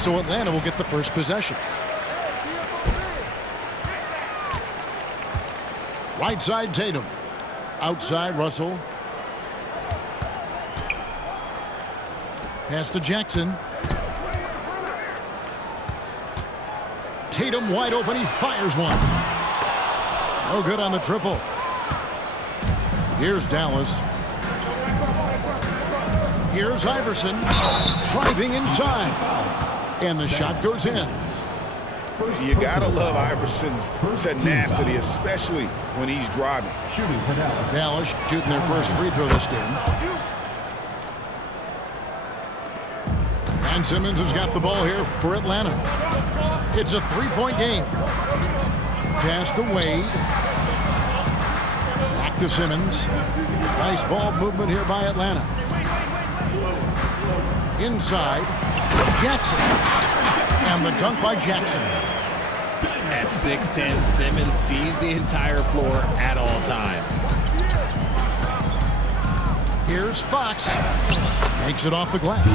So Atlanta will get the first possession. Right side Tatum. Outside Russell. Pass to Jackson. Tatum wide open. He fires one. No good on the triple. Here's Dallas. Here's Iverson. Driving inside. And the shot goes in. You gotta love Iverson's tenacity, especially when he's driving. Shooting for Dallas. Dallas shooting their first free throw this game. And Simmons has got the ball here for Atlanta. It's a three-point game. Pass to Wade. Back to Simmons. Nice ball movement here by Atlanta. Inside, Jackson. And the dunk by Jackson. At 6'10", Simmons sees the entire floor at all times. Here's Fox. Makes it off the glass.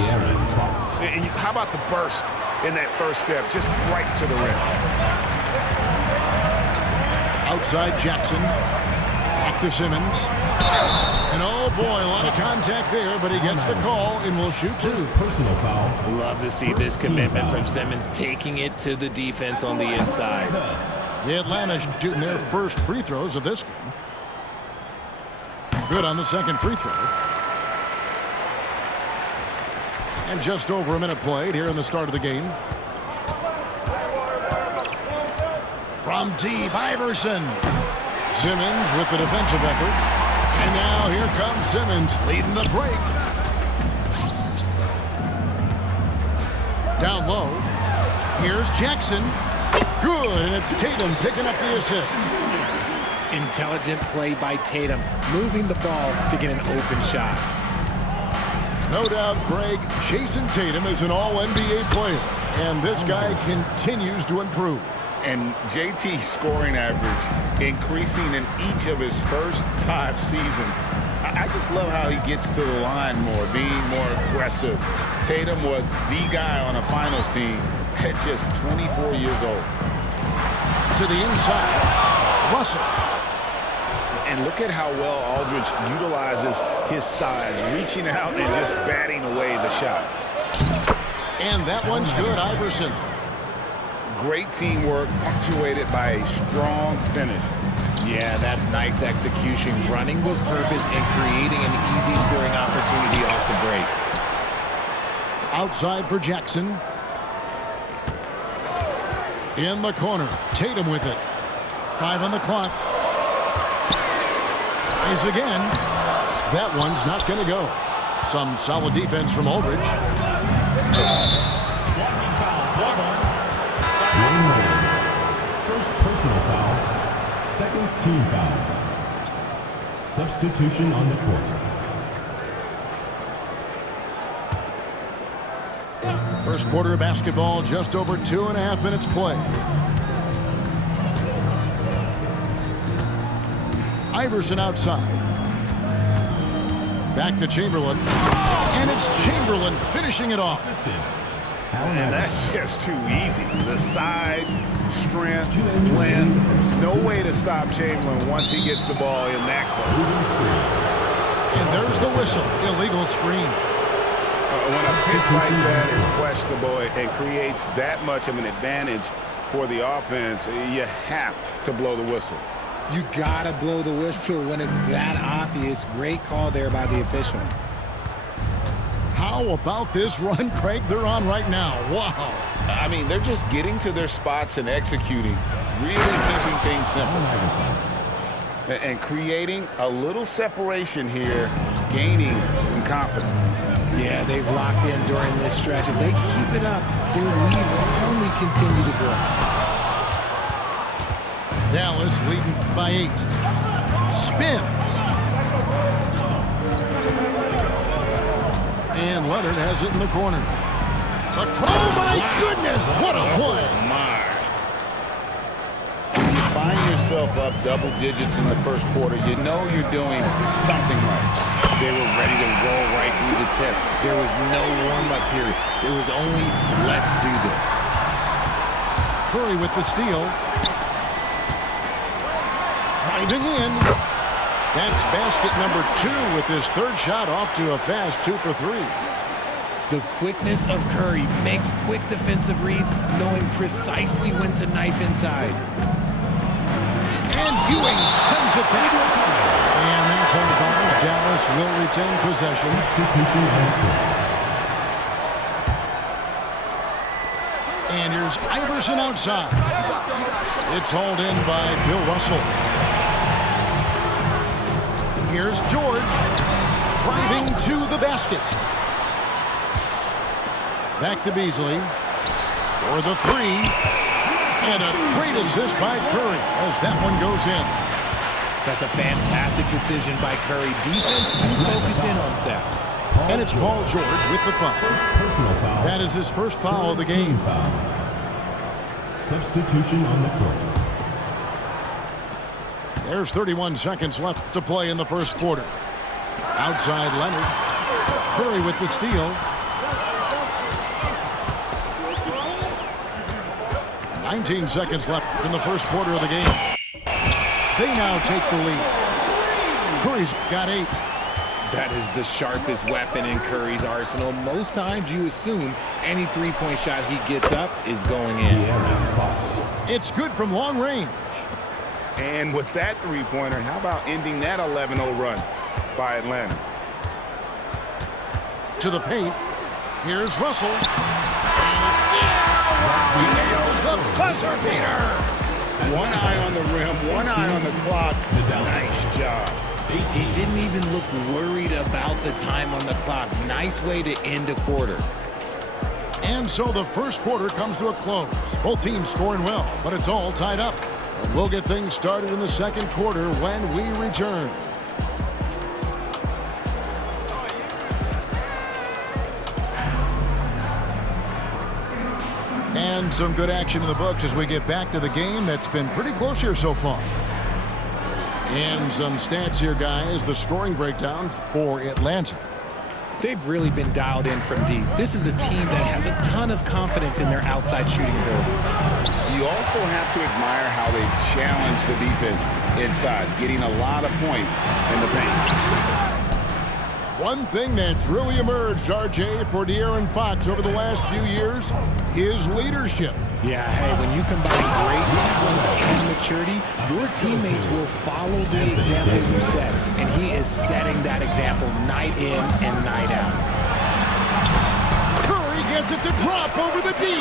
And how about the burst in that first step, just right to the rim. Outside Jackson. Back to Simmons. And oh boy, a lot of contact there, but he gets the call and will shoot two. Personal foul. Love to see this commitment from Simmons, taking it to the defense on the inside. The Atlanta shooting their first free throws of this game. Good on the second free throw. And just over a minute played here in the start of the game. From deep, Iverson. Simmons with the defensive effort. And now here comes Simmons leading the break. Down low. Here's Jackson. Good, and it's Tatum picking up the assist. Intelligent play by Tatum, moving the ball to get an open shot. No doubt, Craig, Jason Tatum is an all-NBA player, and this guy continues to improve. And JT's scoring average increasing in each of his first 5 seasons. I just love how he gets to the line more, being more aggressive. Tatum was the guy on a finals team at just 24 years old. To the inside, Russell. And look at how well Aldridge utilizes his size, reaching out and just batting away the shot. And that one's good, Iverson. Great teamwork, punctuated by a strong finish. Yeah, that's nice execution, running with purpose and creating an easy scoring opportunity off the break. Outside for Jackson. In the corner, Tatum with it. 5 on the clock. Tries again. That one's not going to go. Some solid defense from Aldridge. First personal foul. Second team foul. Substitution on the court. First quarter of basketball, just over 2.5 minutes play. Iverson outside. Back to Chamberlain. And it's Chamberlain finishing it off. And that's just too easy. The size, strength, length. No way to stop Chamberlain once he gets the ball in that close. And there's the whistle. Illegal screen. When a pick like that is questionable and creates that much of an advantage for the offense, you have to blow the whistle. You gotta blow the whistle when it's that obvious. Great call there by the official. How about this run, Craig, they're on right now? Wow. I mean, they're just getting to their spots and executing, really keeping things simple. And creating a little separation here, gaining some confidence. Yeah, they've locked in during this stretch. If they keep it up, their lead will only continue to grow. Dallas leading by 8. Spins. And Leonard has it in the corner. Oh, my goodness, what a play. My. find yourself up double digits in the first quarter, you know you're doing something right. They were ready to roll right through the tip. There was no warm-up period. There was only, let's do this. Curry with the steal. Driving in. That's basket number 2 with his third shot off to a fast 2 for 3. The quickness of Curry makes quick defensive reads, knowing precisely when to knife inside. And Ewing sends it back. And that's on the ball. Dallas will retain possession. Substitution on the court. And here's Iverson outside. It's hauled in by Bill Russell. Here's George driving to the basket. Back to Beasley for the 3. And a great assist by Curry as that one goes in. That's a fantastic decision by Curry. Defense too focused in on Steph. And it's Paul George with the foul. Personal foul. That is his first foul of the game. Foul. Substitution on the court. There's 31 seconds left to play in the first quarter. Outside Leonard. Curry with the steal. 19 seconds left in the first quarter of the game. They now take the lead. Curry's got 8. That is the sharpest weapon in Curry's arsenal. Most times you assume any three-point shot he gets up is going in. De'Aaron Fox. It's good from long range. And with that three-pointer, how about ending that 11-0 run by Atlanta? To the paint. Here's Russell. He nails the buzzer beater. One eye on the rim, one eye on the clock. Nice job. He didn't even look worried about the time on the clock. Nice way to end a quarter. And so the first quarter comes to a close. Both teams scoring well, but it's all tied up. And we'll get things started in the second quarter when we return. And some good action in the books as we get back to the game that's been pretty close here so far. And some stats here, guys. The scoring breakdown for Atlanta. They've really been dialed in from deep. This is a team that has a ton of confidence in their outside shooting ability. You also have to admire how they challenge the defense inside, getting a lot of points in the paint. One thing that's really emerged, RJ, for De'Aaron Fox over the last few years, his leadership. Yeah, hey, when you combine great talent and maturity, your teammates will follow the example you set. And he is setting that example night in and night out. Curry gets it to drop over the D.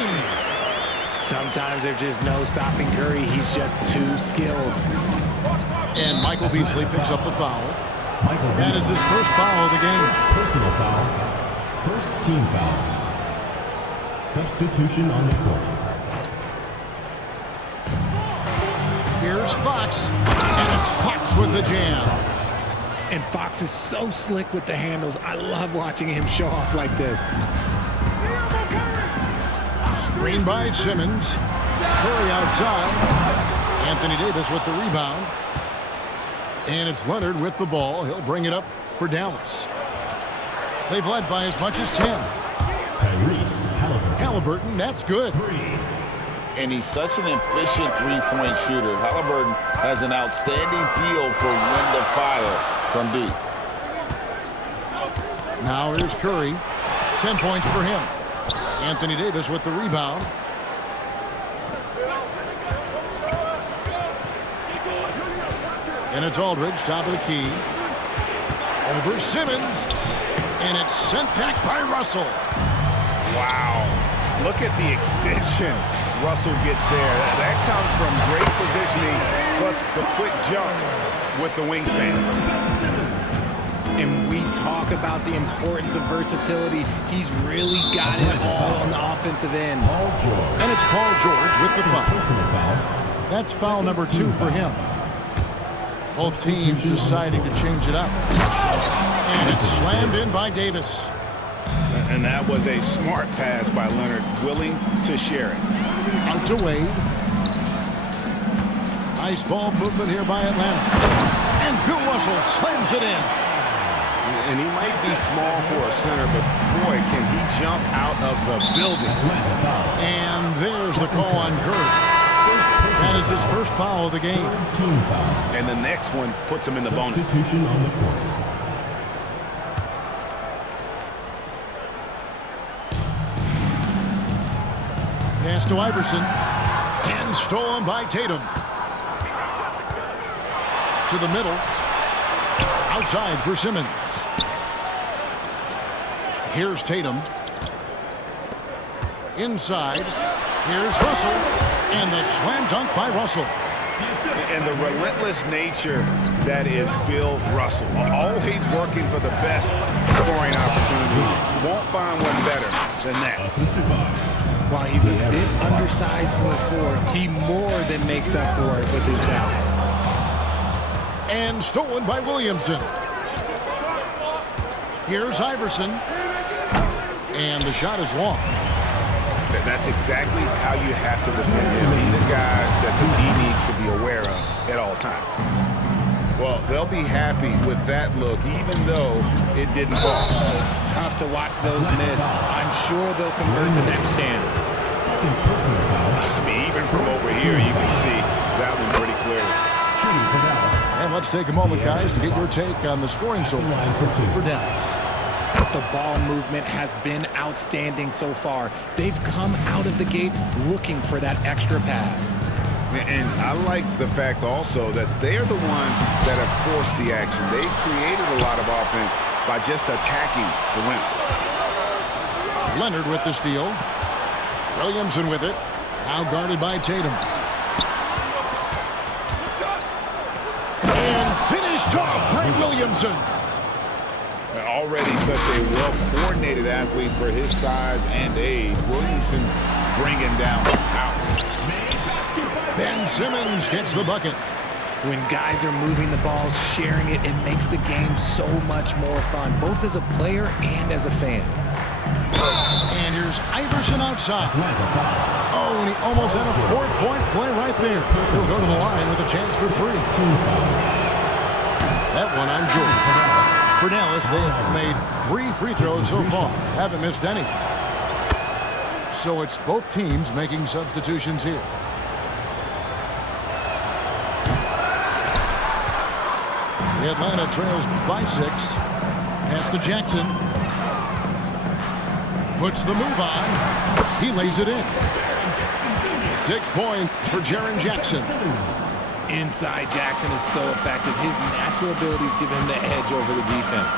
Sometimes there's just no stopping Curry. He's just too skilled. And Michael Beasley picks up the foul. That is his first foul of the game. Personal foul. First team foul. Substitution on the court. Here's Fox, and it's Fox with the jam. And Fox is so slick with the handles. I love watching him show off like this. Screen by Simmons. Curry outside. Anthony Davis with the rebound. And it's Leonard with the ball. He'll bring it up for Dallas. They've led by as much as 10. Tyrese Halliburton. Halliburton, that's good. 3. And he's such an efficient three-point shooter. Halliburton has an outstanding feel for when to fire from deep. Now here's Curry. 10 points for him. Anthony Davis with the rebound. And it's Aldridge, top of the key. Over Simmons. And it's sent back by Russell. Wow. Look at the extension Russell gets there. That comes from great positioning, plus the quick jump with the wingspan. And we talk about the importance of versatility. He's really got it all on the offensive end. Paul George. And it's Paul George with the foul. Personal foul. That's foul number 2 for him. Both teams deciding to change it up. And it's slammed in by Davis. And that was a smart pass by Leonard, willing to share it. Out to Wade. Nice ball movement here by Atlanta. And Bill Russell slams it in. And he might be small for a center, but boy, can he jump out of the building. And there's the call on Curry. That is his first foul of the game. Team foul. And the next one puts him in the bonus. Substitution on the court. Pass to Iverson. And stolen by Tatum. To the middle. Outside for Simmons. Here's Tatum. Inside. Here's Russell. And the slam dunk by Russell. And the relentless nature that is Bill Russell. Always working for the best scoring opportunities. Won't find one better than that. Assisted by While he's a bit undersized for a four, he more than makes up for it with his bounce. And stolen by Williamson. Here's Iverson. And the shot is long. That's exactly how you have to defend him. He's a guy that the D needs to be aware of at all times. Well, they'll be happy with that look, even though it didn't fall. Tough to watch those miss. I'm sure they'll convert the next chance. second personal foul. I mean, even from over here, you can see that one pretty clearly. Shooting for Dallas. And let's take a moment, guys, to get your take on the scoring so far for Dallas. The ball movement has been outstanding so far. They've come out of the gate looking for that extra pass. And I like the fact also that they are the ones that have forced the action. They've created a lot of offense by just attacking the rim. Leonard with the steal. Williamson with it. Now guarded by Tatum. And finished off by Williamson. Already such a well-coordinated athlete for his size and age. Williamson bringing down the house. Ben Simmons gets the bucket. When guys are moving the ball, sharing it, it makes the game so much more fun, both as a player and as a fan. And here's Iverson outside. Oh, and he almost had a four-point play right there. He'll go to the line with a chance for three. That one on Jordan. For Dallas, they have made 3 free throws so far. Haven't missed any. So it's both teams making substitutions here. Atlanta trails by 6. Pass to Jackson. Puts the move on. He lays it in. 6 points for Jaren Jackson. Inside Jackson is so effective. His natural abilities give him the edge over the defense.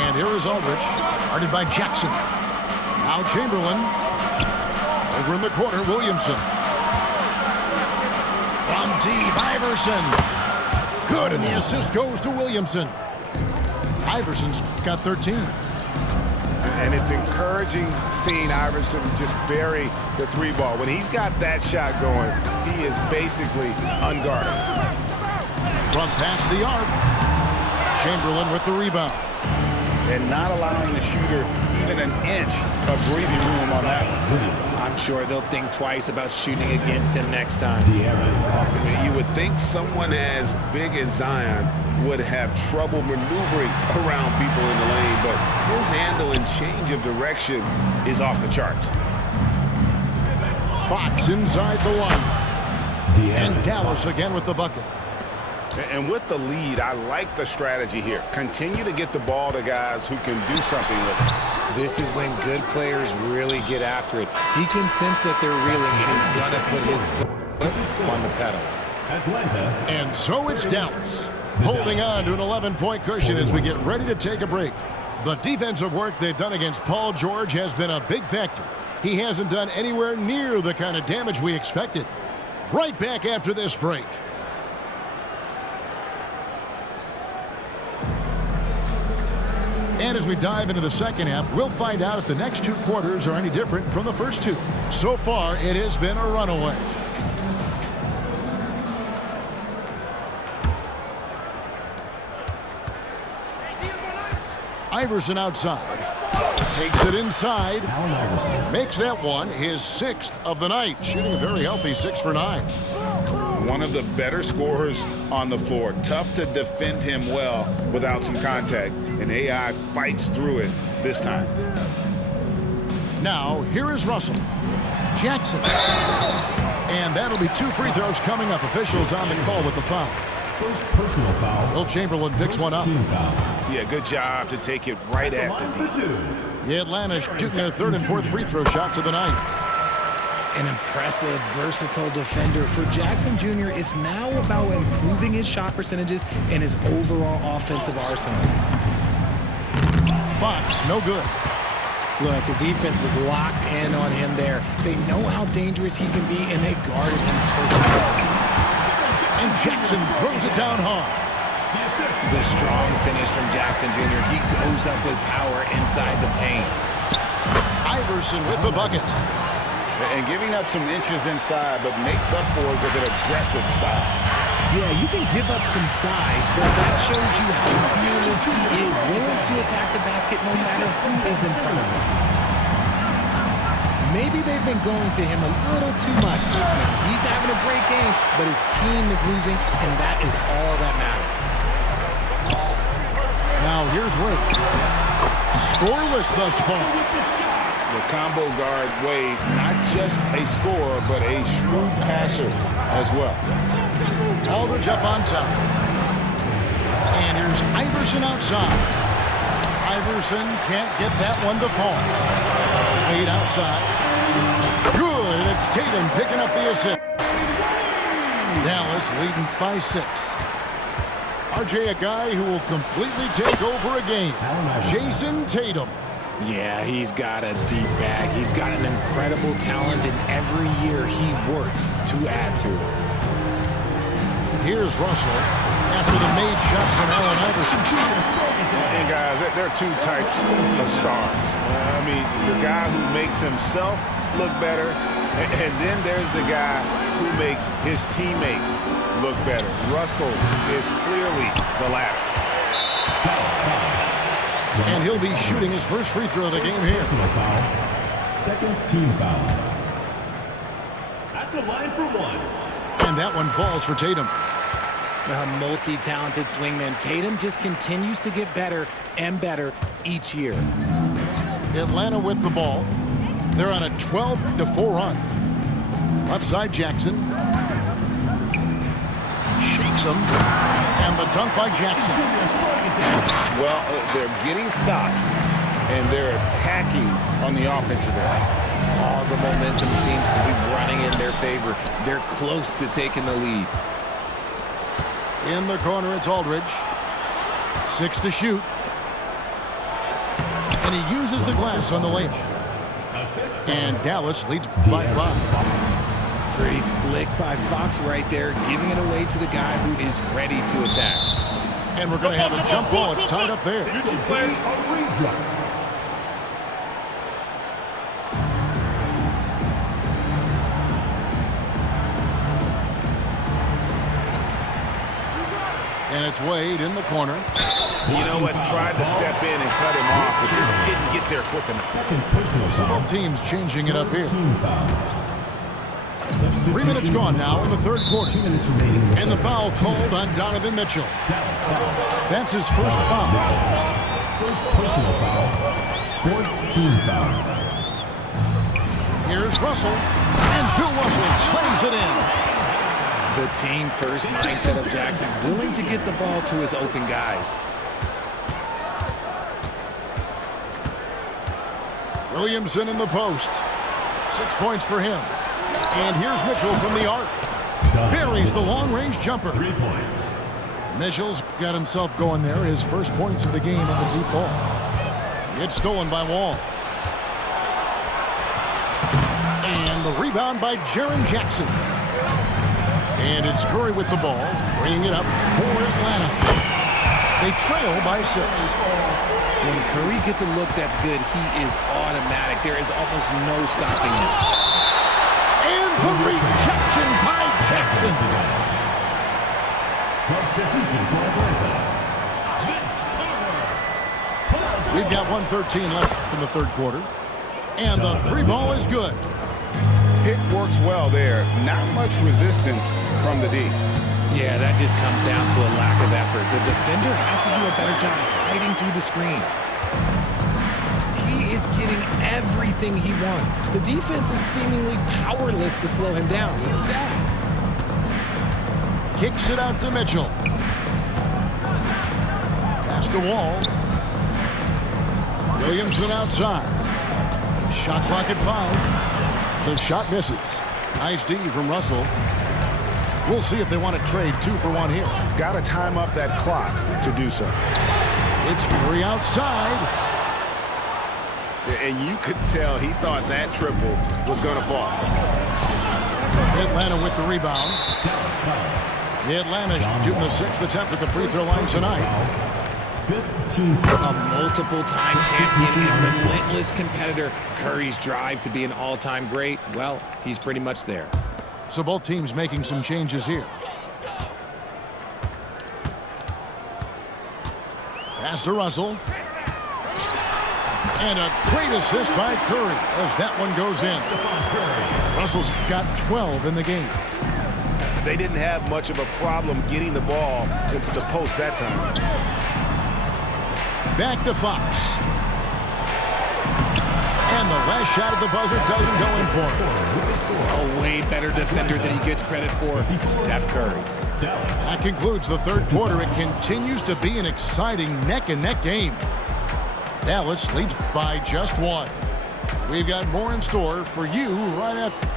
And here is Aldridge, guarded by Jackson. Now Chamberlain. Over in the corner, Williamson. From deep, Iverson. Good, and the assist goes to Williamson. Iverson's got 13. And it's encouraging seeing Iverson just bury the 3 ball. When he's got that shot going, he is basically unguarded. From past the arc. Chamberlain with the rebound. And not allowing the shooter even an inch of breathing room on that one. I'm sure they'll think twice about shooting against him next time. You would think someone as big as Zion would have trouble maneuvering around people in the lane, but his handle and change of direction is off the charts. Fox inside the 1. And Dallas again with the bucket. And with the lead, I like the strategy here. Continue to get the ball to guys who can do something with it. This is when good players really get after it. He can sense that they're reeling and he's going to put his foot on the pedal. Atlanta. And so it's Dallas, holding on to an 11-point cushion as we get ready to take a break. The defensive work they've done against Paul George has been a big factor. He hasn't done anywhere near the kind of damage we expected. Right back after this break. And as we dive into the second half, we'll find out if the next 2 quarters are any different from the first 2. So far, it has been a runaway. Iverson outside. Takes it inside. Allen Iverson. Makes that one his 6th of the night. Shooting a very healthy 6 for 9. one of the better scorers on the floor. Tough to defend him well without some contact, and AI fights through it this time. Now, here is Russell. Jackson. And that'll be 2 free throws coming up. Officials on the call with the foul. First personal foul. Will Chamberlain picks one up. Team foul. Yeah, good job to take it right at Line the for D. 2. The Atlanta shooting their 3rd and 4th free throw shots of the night. An impressive, versatile defender. For Jackson Jr., it's now about improving his shot percentages and his overall offensive arsenal. Fox, no good. Look, the defense was locked in on him there. They know how dangerous he can be, and they guarded him perfectly. And Jackson throws it down hard. The strong finish from Jackson Jr. He goes up with power inside the paint. Iverson with the bucket. And giving up some inches inside, but makes up for it with an aggressive style. Yeah, you can give up some size, but that shows you how fearless he is, willing to attack the basket no matter who is in front of him. Maybe they've been going to him a little too much. He's having a great game, but his team is losing, and that is all that matters. Now here's Wade. Scoreless thus far. The combo guard Wade, not just a scorer, but a shrewd passer as well. Aldridge up on top. And here's Iverson outside. Iverson can't get that one to fall. Wade outside. Good, and it's Tatum picking up the assist. Dallas leading by 6. RJ, a guy who will completely take over a game. Jason Tatum. Yeah, he's got a deep bag. He's got an incredible talent, and every year he works to add to it. Here's Russell after the made shot from Allen Iverson. And guys, there are 2 types of stars. I mean, the guy who makes himself look better, and then there's the guy who makes his teammates look better. Russell is clearly the latter. And he'll be shooting his first free throw of the game here. Personal foul. Second team foul. At the line for 1. And that one falls for Tatum. A multi-talented swingman, Tatum just continues to get better and better each year. Atlanta with the ball. They're on a 12-4 run. Left side Jackson. Shakes him. And the dunk by Jackson. Well, they're getting stops, and they're attacking on the offensive end. All the momentum seems to be running in their favor. They're close to taking the lead. In the corner, it's Aldridge. 6 to shoot. And he uses the glass on the layup. And Dallas leads by 5. Pretty slick by Fox right there, giving it away to the guy who is ready to attack. And we're going to have a jump ball. It's tied up there. And it's Wade in the corner. You know what? Tried to step in and cut him off, but just didn't get there quick enough. Second personal foul. Both teams changing it up here. Team foul. 3 minutes gone now in the 3rd quarter. 2 minutes remaining. And the foul called on Donovan Mitchell. Dallas foul. That's his first foul. First personal foul. 4th team foul. Here's Russell. And Bill Russell slams it in. The team first mindset of Jackson, willing to get the ball to his open guys. Williamson in the post. 6 points for him. And here's Mitchell from the arc. Buries the long-range jumper. 3 points. Mitchell's got himself going there. His first points of the game on the deep ball. It's stolen by Wall. And the rebound by Jaren Jackson. And it's Curry with the ball, bringing it up for Atlanta. They trail by 6. When Curry gets a look that's good, he is automatic. There is almost no stopping him. And the rejection by Jackson. Substitution for Atlanta. We've got 1:13 left in the 3rd quarter. And the 3 ball is good. Pick works well there. Not much resistance from the D. Yeah, that just comes down to a lack of effort. The defender has to do a better job fighting through the screen. He is getting everything he wants. The defense is seemingly powerless to slow him down. It's sad. Kicks it out to Mitchell. Past the wall. Williamson outside. Shot clock at 5. The shot misses. Nice D from Russell. We'll see if they want to trade 2 for 1 here. Got to time up that clock to do so. It's Curry outside. And you could tell he thought that triple was going to fall. Atlanta with the rebound. Atlanta shooting the 6th attempt at the free throw line tonight. A multiple-time champion and relentless competitor. Curry's drive to be an all-time great, well, he's pretty much there. So both teams making some changes here. Pass to Russell. And a great assist by Curry as that one goes in. Russell's got 12 in the game. They didn't have much of a problem getting the ball into the post that time. Back to Fox. And the last shot at the buzzer doesn't go in for him. A way better defender than he gets credit for, Steph Curry. That concludes the third quarter. It continues to be an exciting neck-and-neck game. Dallas leads by just 1. We've got more in store for you right after.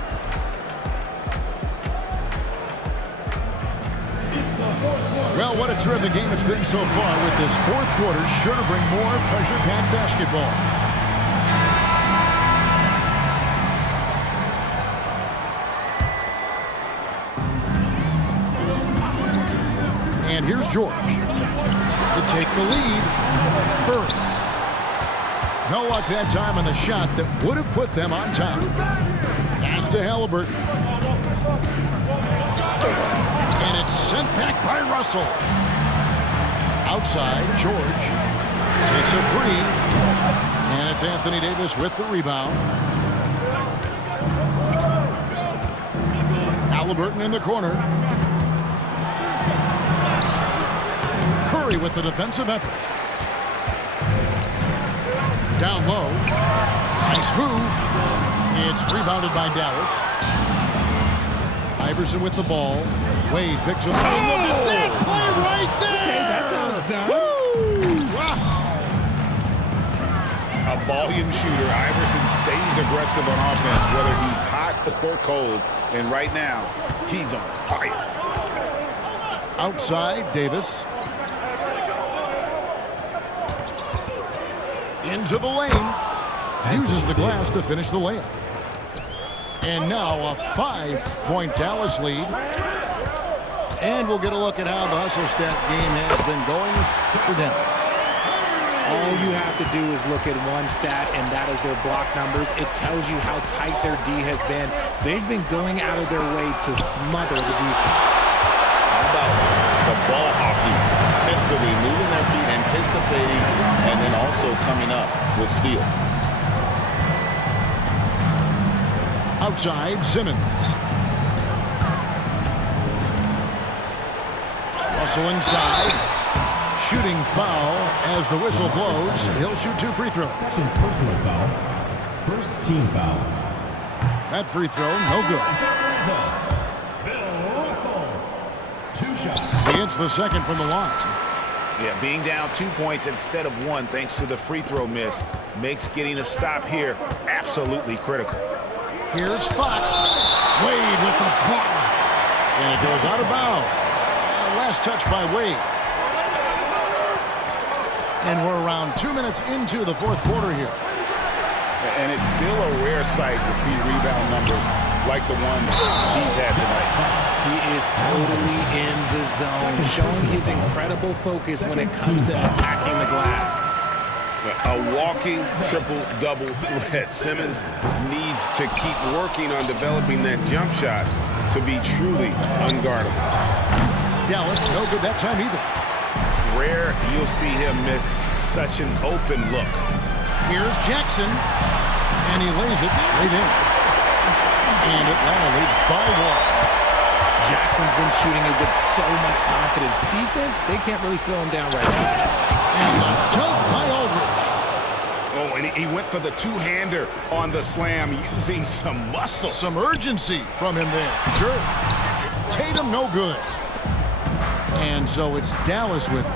Well, what a terrific game it's been so far, with this fourth quarter sure to bring more pressure-packed basketball. And here's George to take the lead. Curry. No luck that time on the shot that would have put them on top. Pass to Halliburton. And it's sent back by Russell. Outside, George takes a 3. And it's Anthony Davis with the rebound. Halliburton in the corner. Curry with the defensive effort. Down low. Nice move. It's rebounded by Dallas. Iverson with the ball. Wade picks him up. Oh, look at that play right there! Okay, that's how it's done. Woo! Wow. A volume shooter. Iverson stays aggressive on offense, whether he's hot or cold. And right now, he's on fire. Outside, Davis. Into the lane. Uses the glass to finish the layup. And now a 5-point Dallas lead. And we'll get a look at how the hustle stat game has been going for Dallas. All you have to do is look at one stat, and that is their block numbers. It tells you how tight their D has been. They've been going out of their way to smother the defense. How about the ball hockey? Defensively, moving their feet, anticipating, and then also coming up with steal. Outside, Simmons. Russell inside. Shooting foul as the whistle blows. He'll shoot 2 free throws. Second personal foul. First team foul. That free throw, no good. Bill Russell. 2 shots. He hits the second from the line. Yeah, being down 2 points instead of 1 thanks to the free throw miss makes getting a stop here absolutely critical. Here's Fox. Wade with the puck. And it goes out of bounds. Last touch by Wade. And we're around 2 minutes into the fourth quarter here. And it's still a rare sight to see rebound numbers like the ones he's had tonight. He is totally in the zone, showing his incredible focus when it comes to attacking the glass. A walking triple-double threat. Simmons needs to keep working on developing that jump shot to be truly unguardable. Dallas, no good that time either. Rare you'll see him miss such an open look. Here's Jackson, and he lays it straight in. And Atlanta leads by 1. Jackson's been shooting it with so much confidence. Defense, they can't really slow him down right now. And the dunk by Aldridge. Oh, and he went for the two-hander on the slam using some muscle. Some urgency from him there. Sure. Tatum no good. And so it's Dallas with it.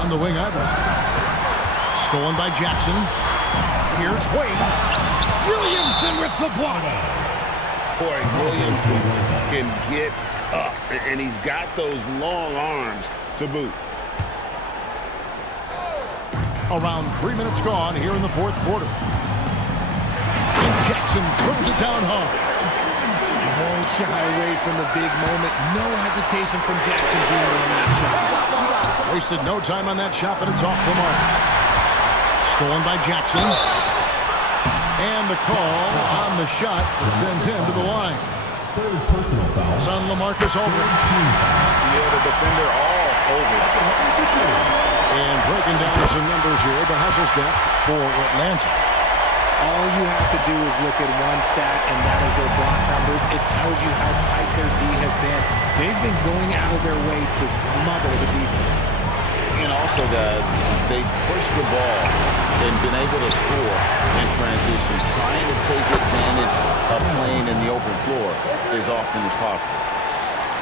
On the wing, Iverson. Stolen by Jackson. Here's Wade. Williamson with the block. Boy, Williamson can get up, and he's got those long arms to boot. Around 3 minutes gone here in the fourth quarter. And Jackson throws it down hard. Won't shy away from the big moment. No hesitation from Jackson Jr. on that shot. Wasted no time on that shot, but it's off the mark. Stolen by Jackson. And the call on the shot that sends him to the line. Third personal foul. It's on LaMarcus Aldridge. Yeah, the defender all over. And breaking down some numbers here, the hustle stats for Atlanta. All you have to do is look at one stat, and that is their block numbers. It tells you how tight their D has been. They've been going out of their way to smother the defense. And also, guys, they push the ball and been able to score in transition, trying to take advantage of playing in the open floor as often as possible.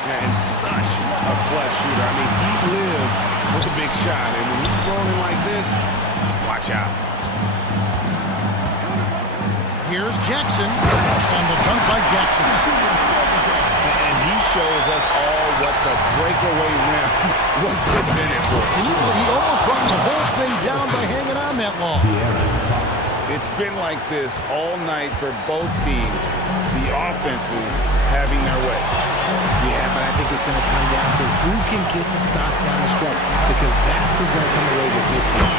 Yeah, and such a clutch shooter. I mean, he lives with a big shot, and when he's rolling like this, watch out. Here's Jackson, and the dunk by Jackson. And he shows us all what the breakaway rim was invented for. Can you believe he almost brought the whole thing down by hanging on that long? It's been like this all night for both teams. The offenses having their way. Yeah, but I think it's going to come down to who can get the stop down the stretch, because that's who's going to come away with this one.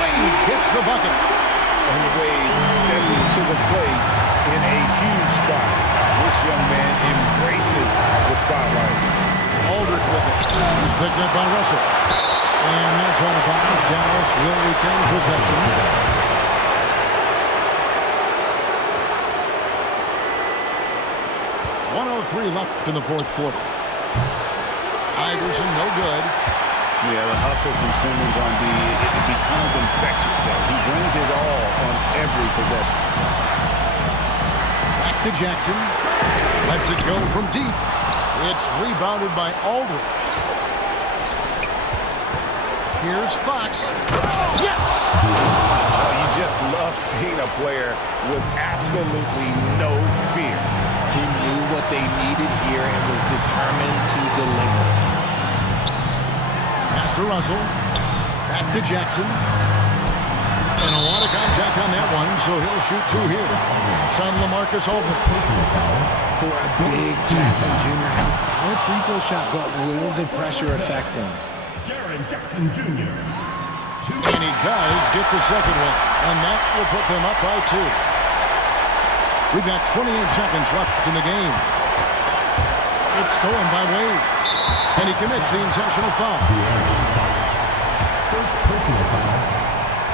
Wade gets the bucket. And Wade stepping to the plate in a huge spot. This young man embraces the spotlight. Aldridge with it. He's picked up by Russell. And that's out of bounds. Dallas will retain possession. 1:03 left in the fourth quarter. Iverson, no good. Yeah, the hustle from Simmons on D, it becomes infectious. He brings his all on every possession. Back to Jackson. Lets it go from deep. It's rebounded by Aldridge. Here's Fox. Yes! You just love seeing a player with absolutely no fear. He knew what they needed here and was determined to deliver. Pass to Russell. Back to Jackson. And a lot of contact on that one, so he'll shoot two here. It's on LaMarcus Aldridge. For a big Jackson Jr. has a solid free throw shot, but will the pressure affect him? Jaren Jackson Jr. And he does get the second one, and that will put them up by 2. We've got 28 seconds left in the game. It's stolen by Wade, and he commits the intentional foul. First personal foul.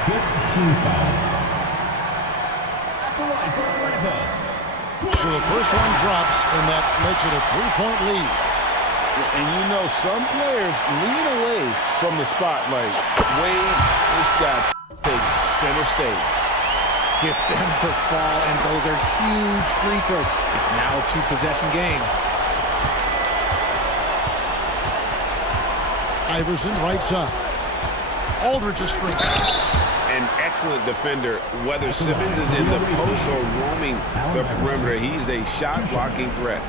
Fifth team foul. At the line for Atlanta. So the first one drops, and that makes it a 3-point lead. And you know, some players lean away from the spotlight. Wade, this guy takes center stage. Gets them to fall, and those are huge free throws. It's now a 2-possession game. Iverson right side. Aldridge a screen. An excellent defender, whether Simmons is in the post or roaming the perimeter. He's a shot-blocking threat.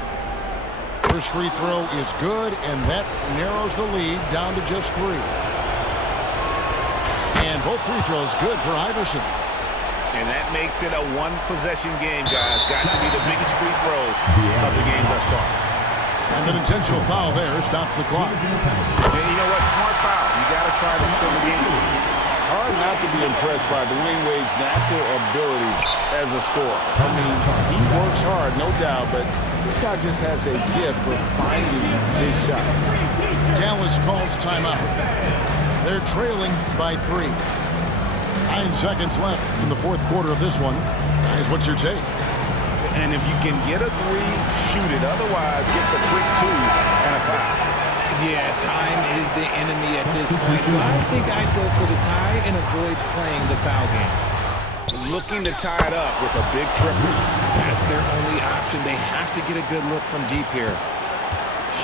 First free throw is good, and that narrows the lead down to just 3. And both free throws good for Iverson. And that makes it a 1-possession game, guys. Got to be the biggest free throws of the game thus far. And an intentional foul there stops the clock. And you know what? Smart foul. You got to try to extend the game. Hard not to be impressed by Dwayne Wade's natural ability as a scorer. I mean, he works hard, no doubt, but this guy just has a gift for finding his shot. Dallas calls timeout. They're trailing by 3. 9 seconds left in the fourth quarter of this one. Guys, what's your take? And if you can get a three, shoot it. Otherwise, get the quick two and a foul. Yeah, time is the enemy at this point, so I think I'd go for the tie and avoid playing the foul game. Looking to tie it up with a big triple. That's their only option. They have to get a good look from deep here.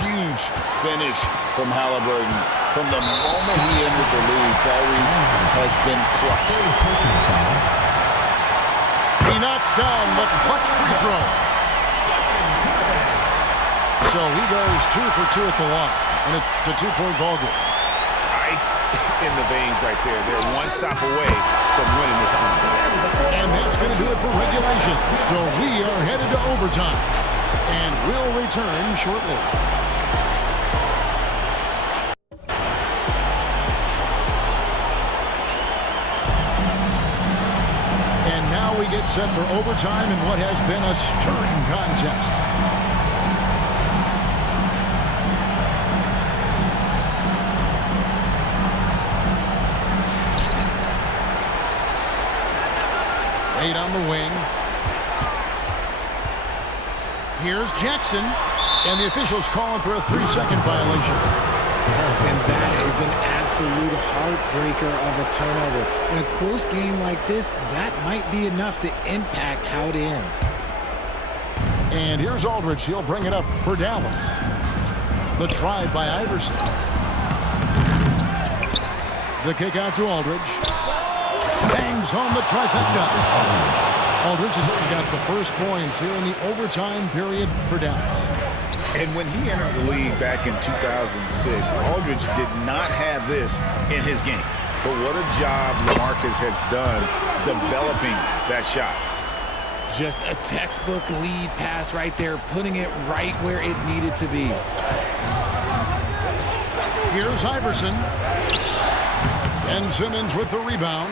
Huge finish from Halliburton. From the moment he entered the league, Tyrese has been clutch. He knocks down the clutch free throw. So he goes 2 for 2 at the line, and it's a 2-point ball game. Ice in the veins right there. They're one stop away from winning this one. And that's going to do it for regulation. So we are headed to overtime, and we'll return shortly. And now we get set for overtime in what has been a stirring contest. Wade on the wing. Here's Jackson, and the officials calling for a 3-second violation. And that is an absolute heartbreaker of a turnover. In a close game like this, that might be enough to impact how it ends. And here's Aldridge. He'll bring it up for Dallas. The try by Iverson. The kick out to Aldridge. Bangs home the trifecta. Aldridge has got the first points here in the overtime period for Dallas. And when he entered the league back in 2006, Aldridge did not have this in his game. But what a job LaMarcus has done developing that shot. Just a textbook lead pass right there, putting it right where it needed to be. Here's Iverson. Ben Simmons with the rebound.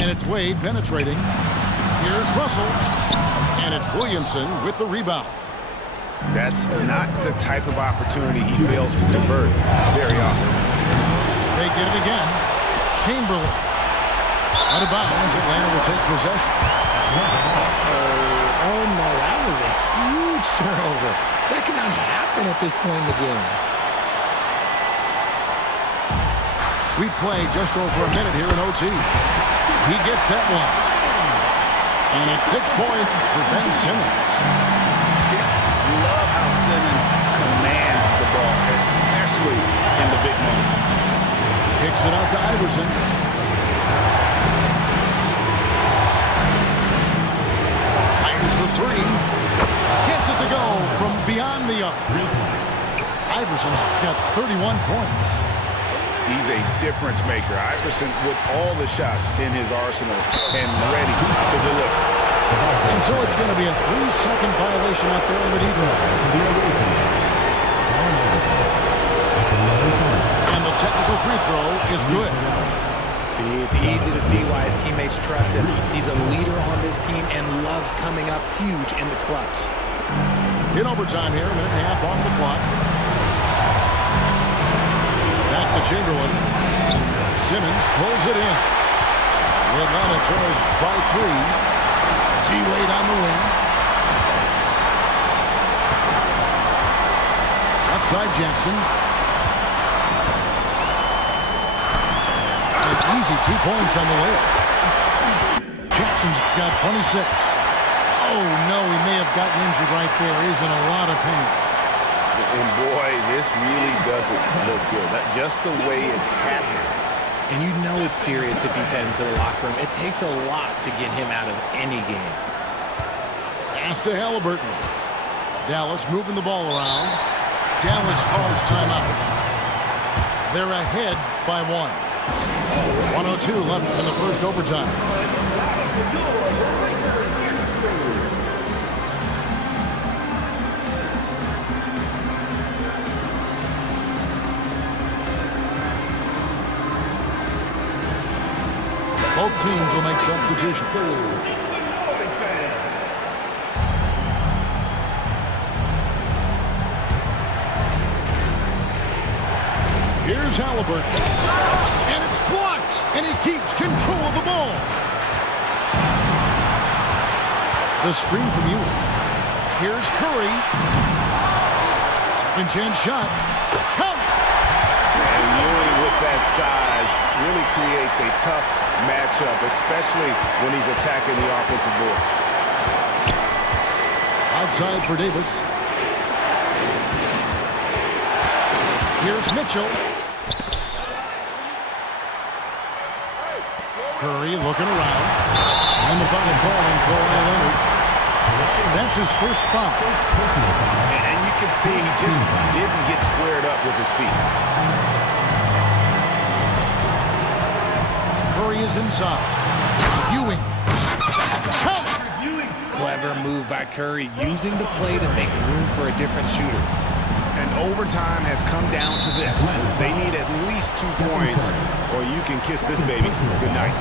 And it's Wade penetrating. Here's Russell. And it's Williamson with the rebound. That's not the type of opportunity he fails to convert very often. They get it again. Chamberlain. Out of bounds. Atlanta will take possession. Oh no, that was a huge turnover. That cannot happen at this point in the game. We play just over a minute here in OT. He gets that one. And it's 6 points for Ben Simmons. Love how Simmons commands the ball, especially in the big moments. Kicks it out to Iverson. Fires the three. Gets it to go from beyond the arc. Iverson's got 31 points. He's a difference maker. Iverson with all the shots in his arsenal and ready to deliver. And so it's going to be a 3-second violation out there on the defense. And the technical free throw is good. See, it's easy to see why his teammates trust him. He's a leader on this team and loves coming up huge in the clutch. In overtime here, a minute and a half off the clock. Back to Chamberlain. Simmons pulls it in. Atlanta trails by 3. G-Wade on the wing. Left side Jackson. An easy 2 points on the layup. Jackson's got 26. Oh no, he may have gotten injured right there. He's in a lot of pain. And boy, this really doesn't look good. Just the way it happened. And you know it's serious if he's heading to the locker room. It takes a lot to get him out of any game. Pass to Halliburton. Dallas moving the ball around. Dallas calls timeout. They're ahead by 1. 1:02 left in the first overtime. Both teams will make substitutions. Here's Halliburton. And it's and he keeps control of the ball. The screen from Ewing. Here's Curry. Second chance shot. Count. And Ewing with that size really creates a tough matchup, especially when he's attacking the offensive board. Outside for Davis. Here's Mitchell. Curry looking around. And the final call on Kawhi Leonard. That's his first foul. And you can see he just didn't get squared up with his feet. Curry is inside. Ewing. Count. Clever move by Curry, using the play to make room for a different shooter. And overtime has come down to this. They need at least 2 points, or you can kiss this baby goodnight.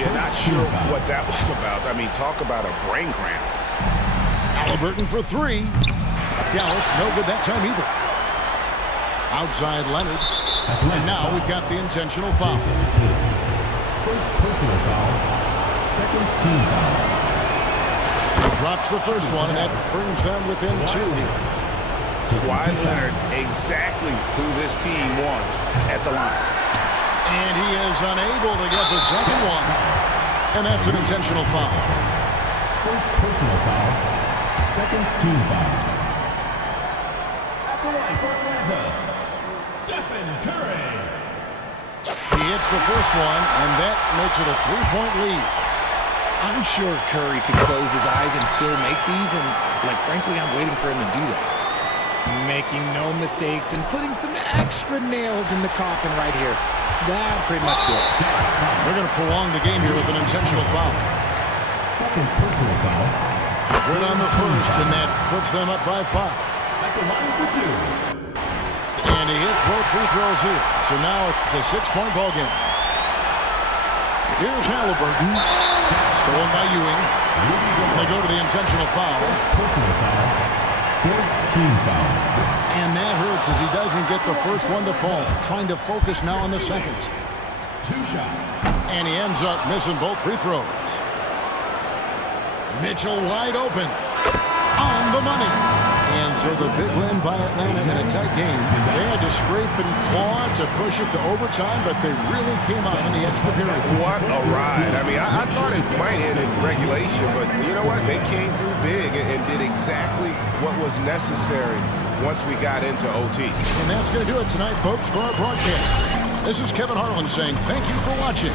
You're not sure what that was about. I mean, talk about a brain cramp. Halliburton for 3. Dallas, no good that time either. Outside Leonard. And now we've got the intentional foul. First personal foul. Second team foul. He drops the first one, and that brings them within 2 here. Kawhi Leonard, exactly who this team wants at the line. And he is unable to get the second one. And that's an intentional foul. First personal foul. Second team foul. At the line for Atlanta, Stephen Curry. He hits the first one, and that makes it a 3-point lead. I'm sure Curry could close his eyes and still make these, and, frankly, I'm waiting for him to do that. Making no mistakes and putting some extra nails in the coffin right here. That pretty much did it. They're going to prolong the game here with an intentional foul. Second personal foul. Good on the first, and that puts them up by 5. At the line for 2. And he hits both free throws here. So now it's a 6-point ball game. Here's Halliburton. Stolen by Ewing. And they go to the intentional foul. First personal foul. Fourth team foul. And that hurts as he doesn't get the first one to fall. Trying to focus now on the second. 2 shots. And he ends up missing both free throws. Mitchell wide open. On the money. And so the big win by Atlanta in a tight game. They had to scrape and claw to push it to overtime, but they really came out in the extra period. What a ride. I mean, I thought it might end in regulation, but you know what? They came through big and did exactly what was necessary once we got into OT. And that's going to do it tonight, folks, for our broadcast. This is Kevin Harlan saying thank you for watching.